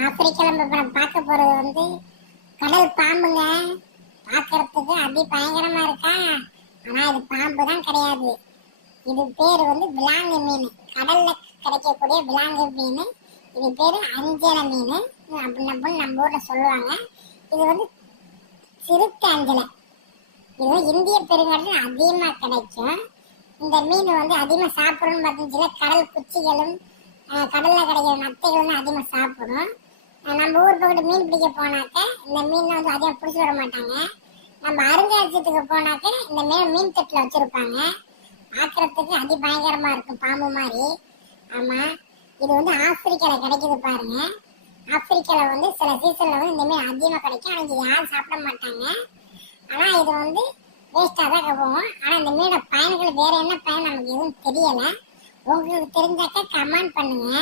ஆப்பிரிக்கால நம்ம பார்க்க போறது வந்து கடல் பாம்புங்க. பார்க்கறதுக்கு அதி பயங்கரமா இருக்கா. ஆனா இது பாம்பு தான் கிடையாது. இது பேர் வந்து விலாங்கு மீன். கடல்ல கிடைக்கக்கூடிய விலாங்கு மீன். இது பேரு அஞ்சல மீன் அப்படின்னு நம்ம ஊர்ல சொல்லுவாங்க. இது வந்து சிறுத்தை அஞ்சலை. இது இந்திய பெருங்கடலில் அதிகமா கிடைக்கும். இந்த மீன் வந்து அதிகமா சாப்பிடணும்னு பார்த்தீங்கன்னா கடல் குச்சிகளும் கடல்ல கிடைக்கிற நத்தைகளும் அதிகமா சாப்பிடும். நம்ம ஊர் பக்கத்து மீன் பிடிக்க போனாக்க இந்த மீன் வந்து அதிகம் பிடிச்சி வர மாட்டாங்க. நம்ம அருங்காட்சியத்துக்கு போனாக்க இந்த மீன் தட்டுல வச்சிருப்பாங்க. பார்க்கறதுக்கு அதி பயங்கரமா இருக்கும், பாம்பு மாதிரி. ஆமா, இது வந்து ஆப்பிரிக்கால கிடைக்குது பாருங்க. ஆப்பிரிக்கால வந்து சில சீசன்ல வந்து இந்த மீன் அதிகமா கிடைக்கும். ஆனா இது யாரும் சாப்பிட மாட்டாங்க. ஆனா இது வந்து வேஸ்டா தான் போகும். ஆனா இந்த மீனோட பயன்கள் வேற என்ன பயன் நமக்கு எதுவும் தெரியல. உங்களுக்கு தெரிஞ்சாக்க கமெண்ட் பண்ணுங்க.